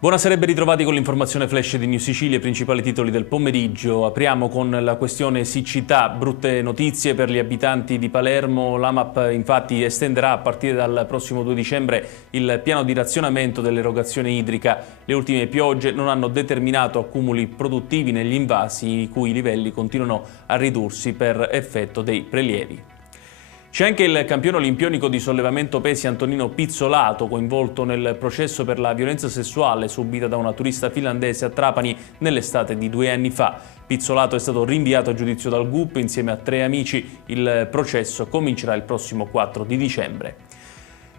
Buonasera e ben ritrovati con l'informazione flash di New Sicilia, i principali titoli del pomeriggio. Apriamo con la questione siccità, brutte notizie per gli abitanti di Palermo. L'AMAP infatti estenderà a partire dal prossimo 2 dicembre il piano di razionamento dell'erogazione idrica. Le ultime piogge non hanno determinato accumuli produttivi negli invasi, i cui livelli continuano a ridursi per effetto dei prelievi. C'è anche il campione olimpionico di sollevamento pesi Antonino Pizzolato, coinvolto nel processo per la violenza sessuale subita da una turista finlandese a Trapani nell'estate di 2 anni fa. Pizzolato è stato rinviato a giudizio dal GUP insieme a 3 amici. Il processo comincerà il prossimo 4 di dicembre.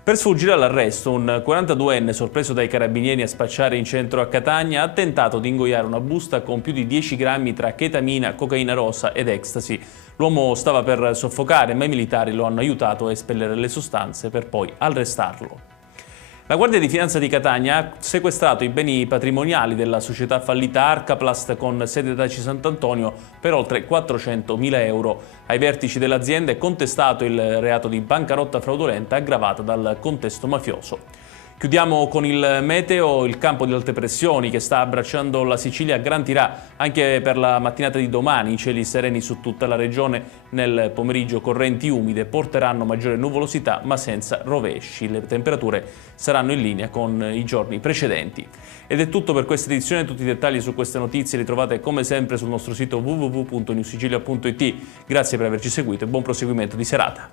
Per sfuggire all'arresto, un 42enne sorpreso dai carabinieri a spacciare in centro a Catania ha tentato di ingoiare una busta con più di 10 grammi tra chetamina, cocaina rosa ed ecstasy. L'uomo stava per soffocare, ma i militari lo hanno aiutato a espellere le sostanze per poi arrestarlo. La Guardia di Finanza di Catania ha sequestrato i beni patrimoniali della società fallita Arcaplast con sede ad Aci Sant'Antonio per oltre 400.000 euro. Ai vertici dell'azienda è contestato il reato di bancarotta fraudolenta aggravata dal contesto mafioso. Chiudiamo con il meteo. Il campo di alte pressioni che sta abbracciando la Sicilia garantirà anche per la mattinata di domani cieli sereni su tutta la regione. Nel pomeriggio correnti umide porteranno maggiore nuvolosità ma senza rovesci. Le temperature saranno in linea con i giorni precedenti. Ed è tutto per questa edizione. Tutti i dettagli su queste notizie li trovate come sempre sul nostro sito www.newsicilia.it. Grazie per averci seguito e buon proseguimento di serata.